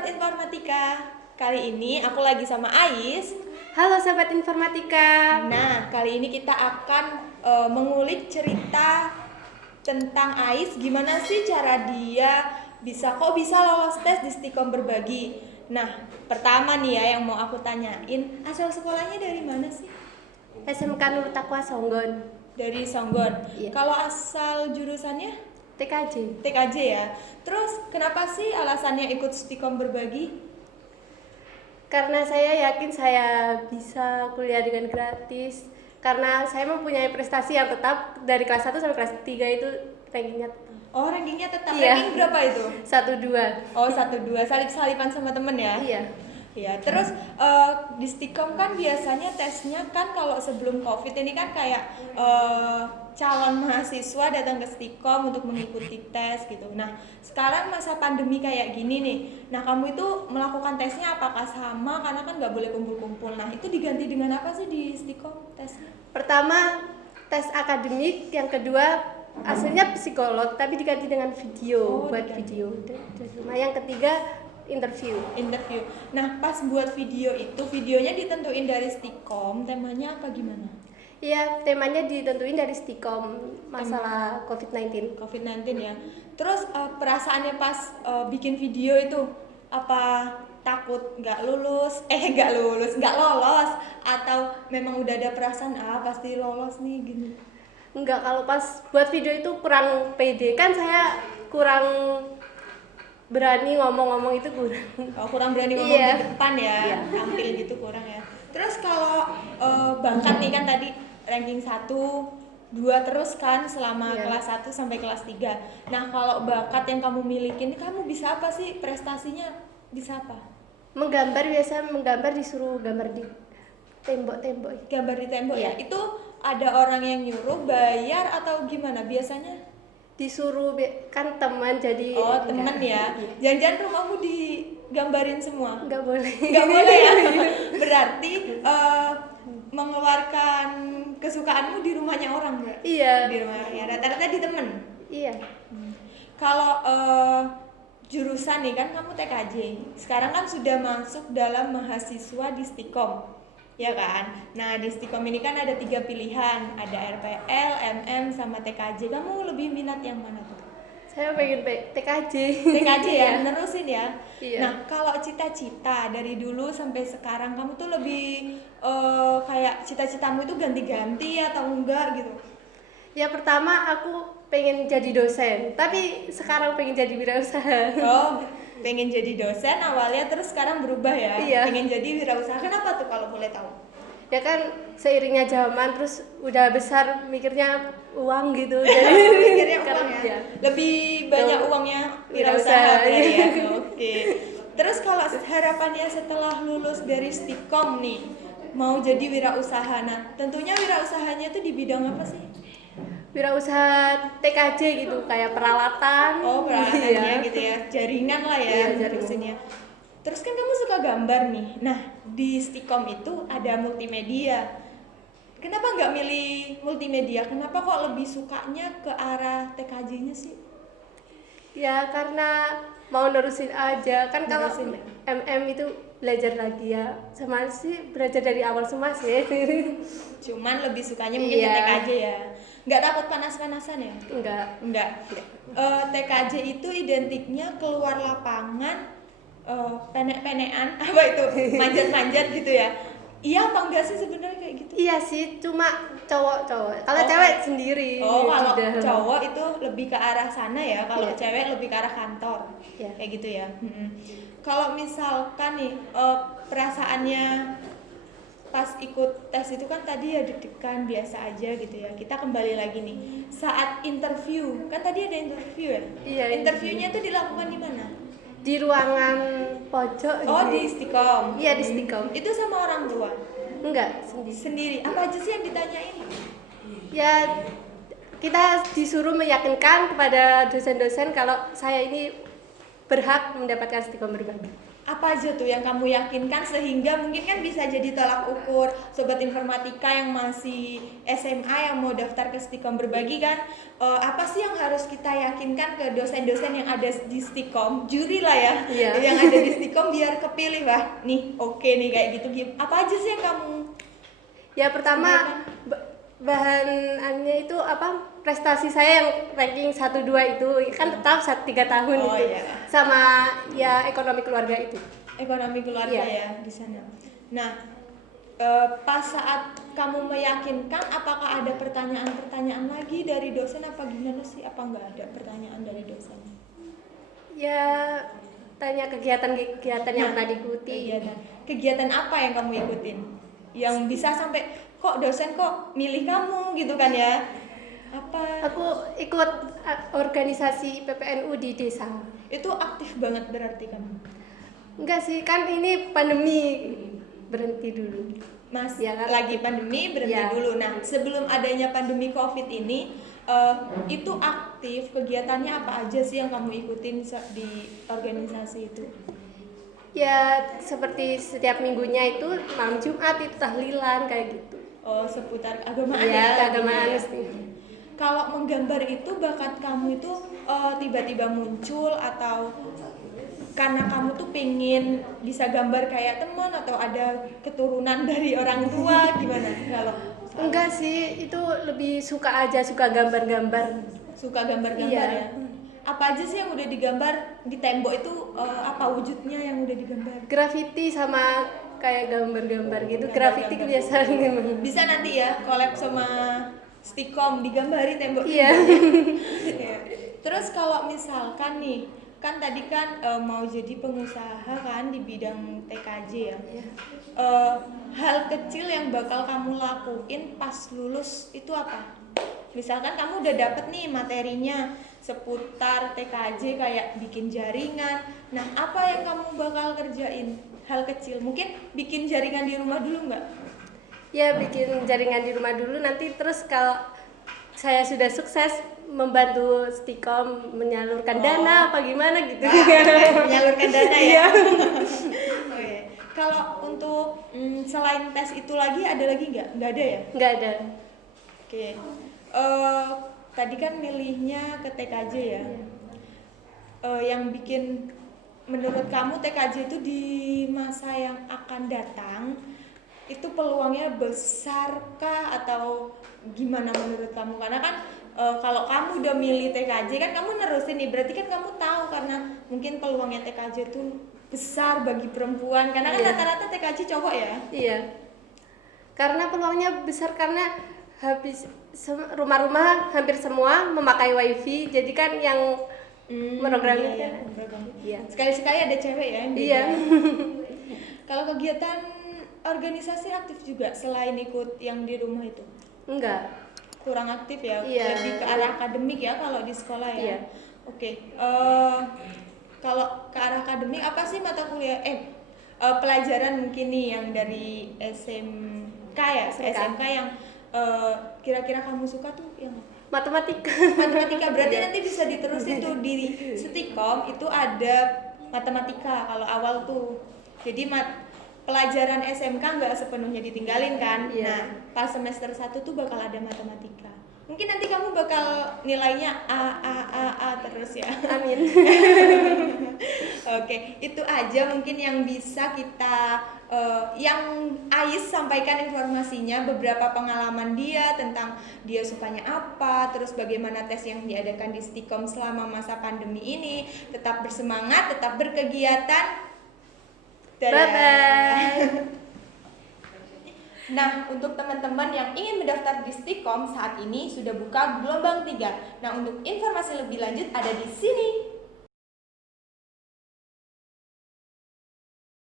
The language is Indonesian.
Sobat Informatika, kali ini aku lagi sama Ais. Halo Sobat Informatika. Nah, kali ini kita akan mengulik cerita tentang Ais. Gimana sih cara dia bisa lolos tes di Stikom Berbagi. Nah, pertama nih ya yang mau aku tanyain, asal sekolahnya dari mana sih? SMK Nurul Taqwa Songgon. Dari Songgon. Iya. Kalau asal jurusannya? TKJ. TKJ ya. Terus kenapa sih alasannya ikut Stikom Berbagi? Karena saya yakin saya bisa kuliah dengan gratis. Karena saya mempunyai prestasi yang tetap dari kelas 1 sampai kelas 3 itu rankingnya tetap. Oh, rankingnya tetap. Iya. Ranking berapa itu? 1-2. Oh, 1-2, salip-salipan sama temen ya? Iya. Ya, terus di Stikom kan biasanya tesnya kan kalau sebelum COVID ini kan kayak calon mahasiswa datang ke Stikom untuk mengikuti tes gitu. Nah, sekarang masa pandemi kayak gini nih. Nah, kamu itu melakukan tesnya apakah sama? Karena kan nggak boleh kumpul-kumpul. Nah, itu diganti dengan apa sih di Stikom tesnya? Pertama tes akademik, yang kedua aslinya psikolog tapi diganti dengan video, buat diganti. video. Nah, yang ketiga interview. Nah, pas buat video itu, videonya ditentuin dari Stikom, temanya apa gimana? Iya, temanya ditentuin dari Stikom masalah COVID-19. COVID-19 ya. Terus perasaannya pas bikin video itu apa takut nggak lolos, atau memang udah ada perasaan pasti lolos nih gini? Enggak, kalau pas buat video itu kurang pede, kan saya kurang berani ngomong-ngomong itu kurang. Kurang berani ngomong Iya. di depan ya, Iya. tampil gitu kurang ya. Terus kalau bakat nih kan tadi ranking 1, 2 terus kan selama Iya. kelas 1 sampai kelas 3. Nah, kalau bakat yang kamu miliki ini kamu bisa apa sih? Prestasinya bisa apa? Menggambar disuruh gambar di tembok-tembok. Gambar di tembok ya. Iya. Itu ada orang yang nyuruh, bayar atau gimana biasanya? Disuruh kan teman jadi Temen ya. Iya. Jangan-jangan rumahmu digambarin semua? Enggak boleh. Nggak boleh ya. Berarti mengeluarkan kesukaanmu di rumahnya orang nggak? Iya. Di rumahnya. Rata-rata di temen. Iya. Kalau jurusan nih kan kamu TKJ. Sekarang kan sudah masuk dalam mahasiswa di Stikom. Ya kan? Nah, di Stikom ini kan ada 3 pilihan, ada RPL, MM, sama TKJ. Kamu lebih minat yang mana tuh? Saya pengen TKJ. TKJ ya, Iya. nerusin ya. Iya. Nah, kalau cita-cita dari dulu sampai sekarang kamu tuh lebih kayak cita-citamu itu ganti-ganti atau enggak gitu? Ya, pertama aku pengen jadi dosen, tapi sekarang pengen jadi wirausaha. Oh, pengen jadi dosen awalnya terus sekarang berubah ya? Iya. Pengen jadi wirausaha. Kenapa tuh kalau boleh tahu? Ya kan seiringnya zaman terus udah besar mikirnya uang gitu. Jadi Mikirnya uang ya? Iya. Lebih banyak Tuh. uangnya Wirausaha, wirausaha ya? iya. Oke. Terus kalau harapannya setelah lulus dari Stikom nih, mau jadi wirausaha. Nah, tentunya wirausahanya tuh di bidang apa sih? Wirausaha TKJ gitu, kayak peralatan. Oh, peralatannya Iya. gitu ya, jaringan lah ya, Iya, jaringan. terusinnya. Terus kan kamu suka gambar nih. Nah, di Stikom itu ada multimedia. Kenapa nggak milih multimedia? Kenapa kok lebih sukanya ke arah TKJ-nya sih? Ya karena mau nerusin aja. Kan kalau Nerusin. MM itu belajar lagi ya. Sama sih belajar dari awal semua sih. Cuman lebih sukanya mungkin Iya. ke TKJ ya. Nggak takut panas-panasan ya? Enggak. TKJ itu identiknya keluar lapangan, penek-penekan, apa itu? Manjat-manjat gitu ya. Iya apa enggak sih sebenarnya kayak gitu? Iya sih, cuma cowok-cowok. Kalau Oh, cewek sendiri. Kalau Udah. cowok itu lebih ke arah sana ya, kalau Iya. cewek lebih ke arah kantor. Iya. Kayak gitu ya. Kalau misalkan nih perasaannya pas ikut tes itu kan tadi ya deg-degan biasa aja gitu ya. Kita kembali lagi nih. Saat interview, kan tadi ada interview ya? Iya, Interviewnya tuh dilakukan di mana? Di ruangan pojok Oh, gitu. di Stikom. Iya, di Stikom. Itu sama orang tua. Enggak, sendiri. Sendiri. Apa aja sih yang ditanyain? Ya kita disuruh meyakinkan kepada dosen-dosen kalau saya ini berhak mendapatkan Stikom Berbagi. apa aja tuh yang kamu yakinkan sehingga mungkin kan bisa jadi tolak ukur sobat informatika yang masih SMA yang mau daftar ke Stikom berbagi kan, apa sih yang harus kita yakinkan ke dosen-dosen yang ada di Stikom, juri lah ya, Iya. yang ada di Stikom biar kepilih, wah nih oke nih kayak gitu. Apa aja sih yang kamu Ya pertama bahannya itu apa, prestasi saya yang ranking 1-2 itu kan tetap 3 tahun Oh, itu. iya. Sama ya ekonomi keluarga itu. ekonomi keluarga Iya. ya di sana. Nah, pas saat kamu meyakinkan, apakah ada pertanyaan-pertanyaan lagi dari dosen apa gimana sih? Apa nggak ada pertanyaan dari dosen? Ya tanya kegiatan-kegiatan yang pernah diikuti. Kegiatan apa yang kamu ikutin? Yang bisa sampai kok dosen kok milih kamu gitu kan ya? Apa? Aku ikut organisasi PPNU di desa. Itu aktif banget berarti kamu. Enggak sih, kan ini pandemi, berhenti dulu. Mas, Ya kan? lagi pandemi berhenti Ya. dulu. Nah, sebelum adanya pandemi COVID ini, itu aktif kegiatannya apa aja sih yang kamu ikutin di organisasi itu? Ya seperti setiap minggunya itu malam Jumat itu tahlilan kayak gitu. Oh, seputar keagamaan Iya, ya? keagamaan. Kalau menggambar itu bakat kamu itu tiba-tiba muncul atau karena kamu tuh pengen bisa gambar kayak teman atau ada keturunan dari orang tua gimana? Kalau Enggak sih, itu lebih suka aja, suka gambar-gambar. suka gambar-gambar Iya. ya? Apa aja sih yang udah digambar di tembok itu, apa wujudnya yang udah digambar? Graffiti sama kayak gambar-gambar gitu. Graffiti Gambar-gambar. kebiasaan memang. Bisa nanti ya collab sama Stikom digambari tembok. Iya. Ya. Terus kalau misalkan nih, kan tadi kan mau jadi pengusaha kan di bidang TKJ ya. Iya. Hal kecil yang bakal kamu lakuin pas lulus itu apa? Misalkan kamu udah dapet nih materinya seputar TKJ kayak bikin jaringan. Nah, apa yang kamu bakal kerjain? Hal kecil, mungkin bikin jaringan di rumah dulu nggak? Ya bikin jaringan di rumah dulu, nanti terus kalau saya sudah sukses membantu Stikom menyalurkan dana apa gimana gitu. Menyalurkan dana ya. Iya. Oke. Kalau untuk selain tes itu lagi ada lagi nggak? Nggak ada ya? Nggak ada. Oke. Tadi kan milihnya ke TKJ ya. Yang bikin menurut kamu TKJ itu di masa yang akan datang itu peluangnya besarkah atau gimana menurut kamu? Karena kan kalau kamu udah milih TKJ kan kamu nerusin nih, berarti kan kamu tahu karena mungkin peluangnya TKJ itu besar bagi perempuan karena kan Iya. rata-rata TKJ cowok ya. Iya. Karena peluangnya besar karena rumah-rumah hampir semua memakai wifi, jadi kan yang programnya iya, kan. program. Iya. Sekali-sekali ada cewek ya yang beda. Iya. Kalau kegiatan organisasi aktif juga selain ikut yang di rumah itu? Enggak. Kurang aktif ya? Iya. Lebih ke arah akademik ya kalau di sekolah ya? Iya. Oke. Kalau ke arah akademik apa sih mata kuliah? Pelajaran mungkin nih yang dari SMK ya? SMK yang kira-kira kamu suka tuh yang apa? Matematika. Matematika berarti Iya. nanti bisa diterusin tuh di Stikom itu ada matematika kalau awal tuh. Jadi pelajaran SMK nggak sepenuhnya ditinggalin kan. Iya. Nah, pas semester 1 tuh bakal ada matematika. Mungkin nanti kamu bakal nilainya A terus ya. Amin. Oke, itu aja mungkin yang bisa kita yang Ais sampaikan informasinya, beberapa pengalaman dia tentang dia sukanya apa, terus bagaimana tes yang diadakan di Stikom selama masa pandemi ini. Tetap bersemangat, tetap berkegiatan. Dadah. Bye-bye. Nah, untuk teman-teman yang ingin mendaftar di Stikom saat ini sudah buka gelombang 3. Nah, untuk informasi lebih lanjut ada di sini.